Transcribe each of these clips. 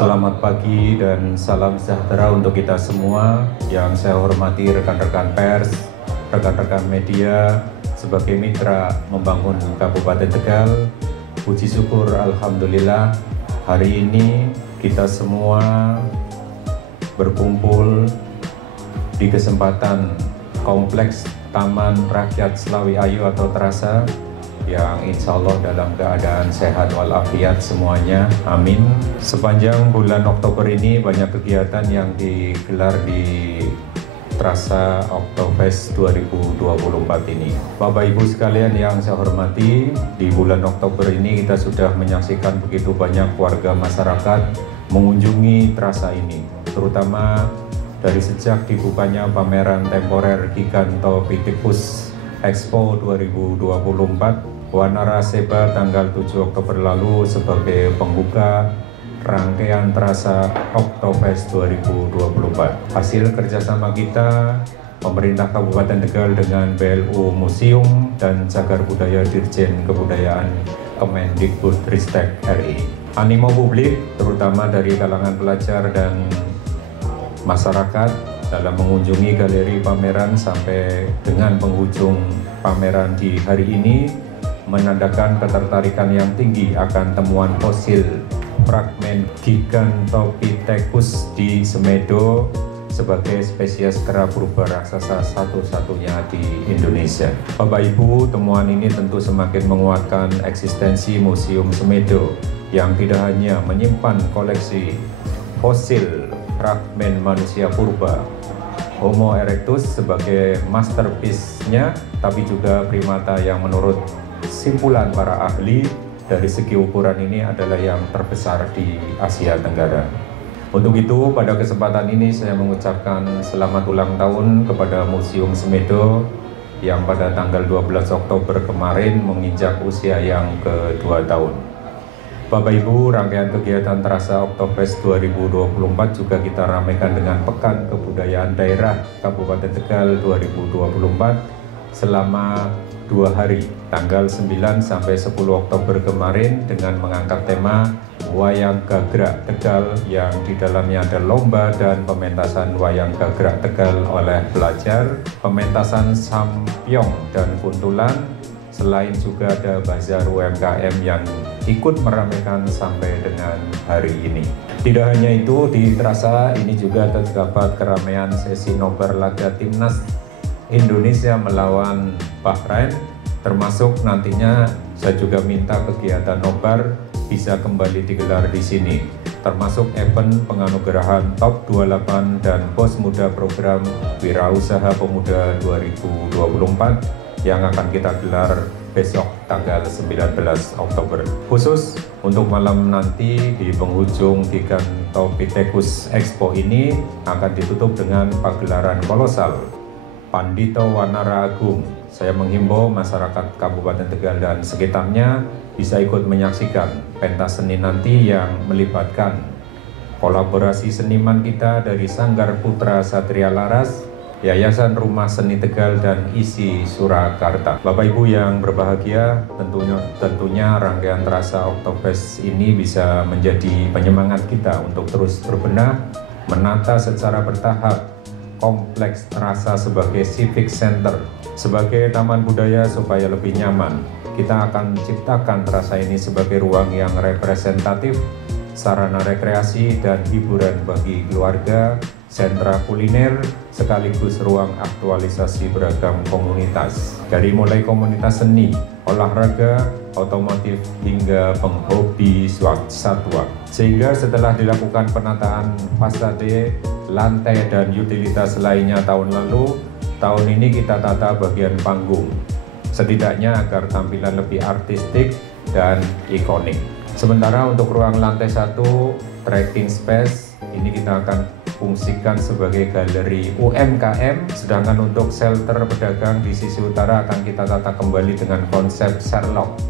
Selamat pagi dan salam sejahtera untuk kita semua. Yang saya hormati rekan-rekan pers, rekan-rekan media, sebagai mitra membangun Kabupaten Tegal. Puji syukur Alhamdulillah, hari ini kita semua berkumpul di kesempatan Kompleks Taman Rakyat Selawi Ayu atau Terasa, yang insya Allah dalam keadaan sehat walafiat semuanya, amin. Sepanjang bulan Oktober ini banyak kegiatan yang digelar di Terasa Oktoberfest 2024 ini. Bapak Ibu sekalian yang saya hormati, di bulan Oktober ini kita sudah menyaksikan begitu banyak warga masyarakat mengunjungi Terasa ini, terutama dari sejak dibukanya pameran temporer Gigantopithekus Expo 2024, Wanara Seba tanggal 7 Oktober lalu sebagai pembuka rangkaian Terasa Oktoberfest 2024. Hasil kerjasama kita, pemerintah Kabupaten Tegal dengan BLU Museum dan Cagar Budaya Dirjen Kebudayaan Kemendikbudristek RI. Animo publik, terutama dari kalangan pelajar dan masyarakat, dalam mengunjungi galeri pameran sampai dengan penghujung pameran di hari ini menandakan ketertarikan yang tinggi akan temuan fosil fragmen Gigantopithekus di Semedo sebagai spesies kera purba raksasa satu-satunya di Indonesia. Bapak Ibu, temuan ini tentu semakin menguatkan eksistensi Museum Semedo yang tidak hanya menyimpan koleksi fosil fragmen manusia purba Homo erectus sebagai masterpiece-nya, tapi juga primata yang menurut simpulan para ahli dari segi ukuran ini adalah yang terbesar di Asia Tenggara. Untuk itu, pada kesempatan ini saya mengucapkan selamat ulang tahun kepada Museum Semedo yang pada tanggal 12 Oktober kemarin menginjak usia yang ke-2 tahun. Bapak Ibu, rangkaian kegiatan Terasa Oktoberfest 2024 juga kita ramaikan dengan Pekan Kebudayaan Daerah Kabupaten Tegal 2024 selama 2 hari, tanggal 9 sampai 10 Oktober kemarin dengan mengangkat tema Wayang Gagrak Tegal yang di dalamnya ada lomba dan pementasan Wayang Gagrak Tegal oleh pelajar, pementasan Sampyong dan Kuntulan, selain juga ada bazar UMKM yang ikut meramaikan sampai dengan hari ini. Tidak hanya itu, di Terasa ini juga terdapat keramaian sesi nobar laga Timnas Indonesia melawan Bahrain, termasuk nantinya saya juga minta kegiatan nobar bisa kembali digelar di sini, termasuk event penganugerahan Top 28 dan Bos Muda Program Wirausaha Pemuda 2024 yang akan kita gelar besok tanggal 19 Oktober. Khusus untuk malam nanti di penghujung Gigantopithekus Expo ini akan ditutup dengan pagelaran kolosal Pandito Wanara Agung. Saya menghimbau masyarakat Kabupaten Tegal dan sekitarnya bisa ikut menyaksikan pentas seni nanti yang melibatkan kolaborasi seniman kita dari Sanggar Putra Satria Laras, Yayasan Rumah Seni Tegal, dan ISI Surakarta. Bapak Ibu yang berbahagia, tentunya rangkaian Terasa Oktoberfest ini bisa menjadi penyemangat kita untuk terus berbenah, menata secara bertahap Kompleks Terasa sebagai civic center, sebagai taman budaya supaya lebih nyaman. Kita akan ciptakan Terasa ini sebagai ruang yang representatif, sarana rekreasi dan hiburan bagi keluarga, sentra kuliner, sekaligus ruang aktualisasi beragam komunitas. Dari mulai komunitas seni, olahraga, otomotif, hingga penghobi satwa. Sehingga setelah dilakukan penataan fasade, lantai, dan utilitas lainnya tahun lalu, tahun ini kita tata bagian panggung, setidaknya agar tampilan lebih artistik dan ikonik. Sementara untuk ruang lantai 1, trekking space, ini kita akan fungsikan sebagai galeri UMKM, sedangkan untuk shelter pedagang di sisi utara akan kita tata kembali dengan konsep Sherlock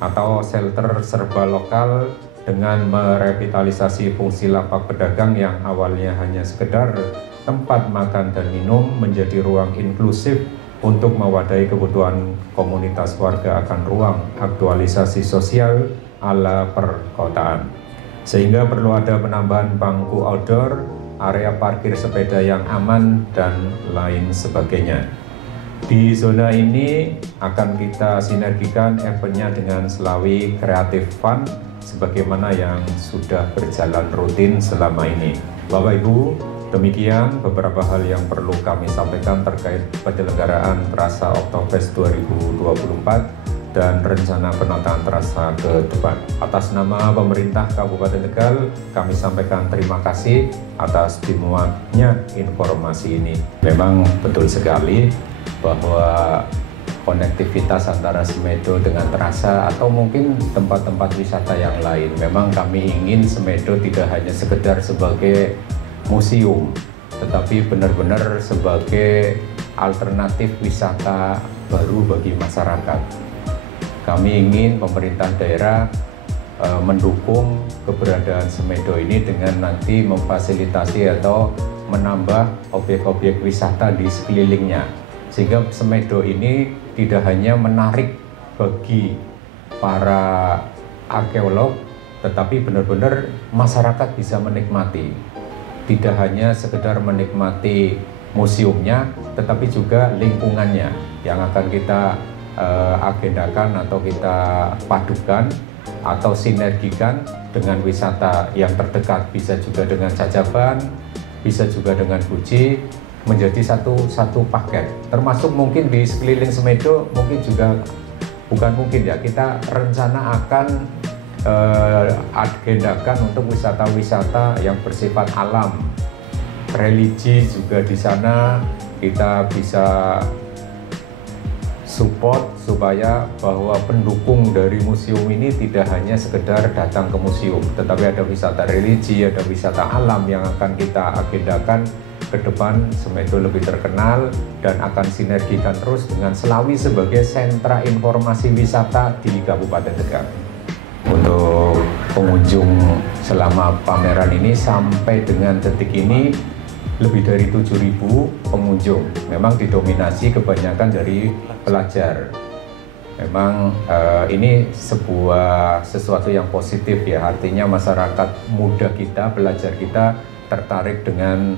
atau shelter serba lokal dengan merevitalisasi fungsi lapak pedagang yang awalnya hanya sekedar tempat makan dan minum menjadi ruang inklusif untuk mewadahi kebutuhan komunitas warga akan ruang aktualisasi sosial ala perkotaan. Sehingga perlu ada penambahan bangku outdoor, area parkir sepeda yang aman, dan lain sebagainya. Di zona ini akan kita sinergikan eventnya dengan Selawi Creative Fun sebagaimana yang sudah berjalan rutin selama ini. Bapak Ibu, demikian beberapa hal yang perlu kami sampaikan terkait penyelenggaraan Terasa Oktoberfest 2024 dan rencana penataan Terasa ke depan. Atas nama pemerintah Kabupaten Tegal, kami sampaikan terima kasih atas dimuatnya informasi ini. Memang betul sekali bahwa konektivitas antara Semedo dengan Terasa atau mungkin tempat-tempat wisata yang lain, memang kami ingin Semedo tidak hanya sekedar sebagai museum, tetapi benar-benar sebagai alternatif wisata baru bagi masyarakat. Kami ingin pemerintah daerah mendukung keberadaan Semedo ini dengan nanti memfasilitasi atau menambah objek-objek wisata di sekelilingnya, sehingga Semedo ini tidak hanya menarik bagi para arkeolog, tetapi benar-benar masyarakat bisa menikmati. Tidak hanya sekedar menikmati museumnya, tetapi juga lingkungannya yang akan kita agendakan atau kita padukan atau sinergikan dengan wisata yang terdekat, bisa juga dengan Cacaban, bisa juga dengan Guci, menjadi satu paket. Termasuk mungkin di sekeliling Semedo mungkin juga, bukan mungkin ya, kita rencana akan agendakan untuk wisata-wisata yang bersifat alam, religi juga di sana kita bisa support supaya bahwa pendukung dari museum ini tidak hanya sekedar datang ke museum, tetapi ada wisata religi, ada wisata alam yang akan kita agendakan ke depan. Semedo lebih terkenal dan akan sinergikan terus dengan Selawi sebagai sentra informasi wisata di Kabupaten Tegal. Untuk pengunjung selama pameran ini sampai dengan detik ini lebih dari 7.000 pengunjung. Memang didominasi kebanyakan dari pelajar. Memang ini sesuatu yang positif ya, artinya masyarakat muda kita, pelajar kita tertarik dengan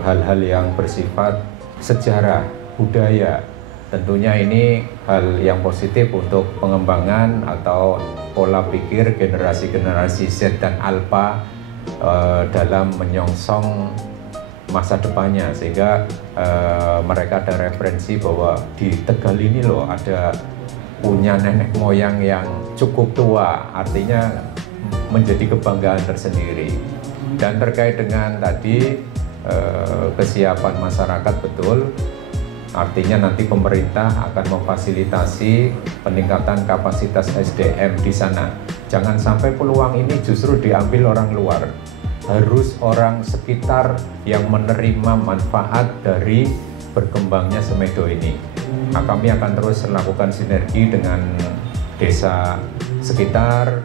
hal-hal yang bersifat sejarah, budaya. Tentunya ini hal yang positif untuk pengembangan atau pola pikir generasi-generasi Z dan Alpha dalam menyongsong masa depannya, sehingga mereka ada referensi bahwa di Tegal ini loh ada punya nenek moyang yang cukup tua, artinya menjadi kebanggaan tersendiri. Dan terkait dengan tadi kesiapan masyarakat, betul, artinya nanti pemerintah akan memfasilitasi peningkatan kapasitas SDM di sana. Jangan sampai peluang ini justru diambil orang luar. Harus orang sekitar yang menerima manfaat dari berkembangnya Semedo ini. Nah, kami akan terus melakukan sinergi dengan desa sekitar,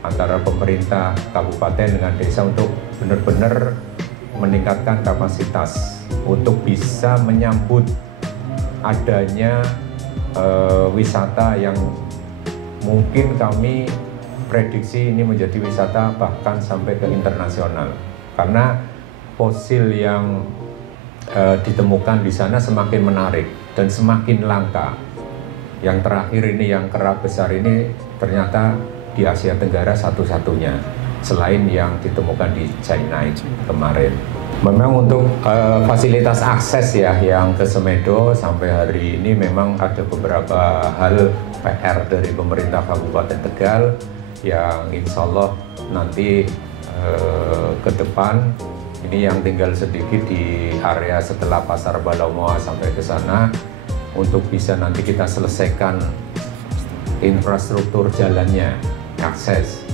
antara pemerintah kabupaten dengan desa untuk benar-benar meningkatkan kapasitas untuk bisa menyambut adanya wisata yang mungkin kami prediksi ini menjadi wisata bahkan sampai ke internasional, karena fosil yang ditemukan di sana semakin menarik dan semakin langka. Yang terakhir ini, yang kera besar ini, ternyata di Asia Tenggara satu-satunya selain yang ditemukan di China kemarin. Memang untuk fasilitas akses ya yang ke Semedo sampai hari ini memang ada beberapa hal PR dari pemerintah Kabupaten Tegal yang insya Allah nanti ke depan ini yang tinggal sedikit di area setelah Pasar Balomoa sampai ke sana untuk bisa nanti kita selesaikan infrastruktur jalannya, akses,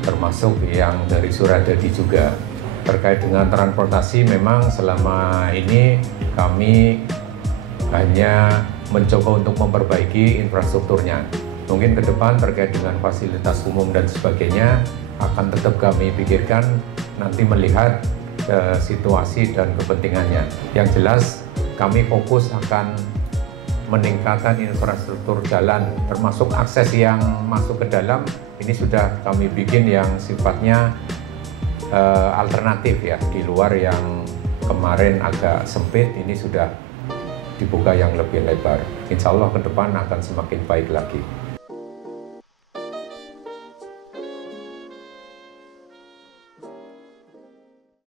termasuk yang dari Suradadi juga. Terkait dengan transportasi, memang selama ini kami hanya mencoba untuk memperbaiki infrastrukturnya. Mungkin ke depan terkait dengan fasilitas umum dan sebagainya akan tetap kami pikirkan nanti melihat situasi dan kepentingannya. Yang jelas kami fokus akan meningkatkan infrastruktur jalan, termasuk akses yang masuk ke dalam, ini sudah kami bikin yang sifatnya alternatif ya, di luar yang kemarin agak sempit, ini sudah dibuka yang lebih lebar. Insya Allah ke depan akan semakin baik lagi.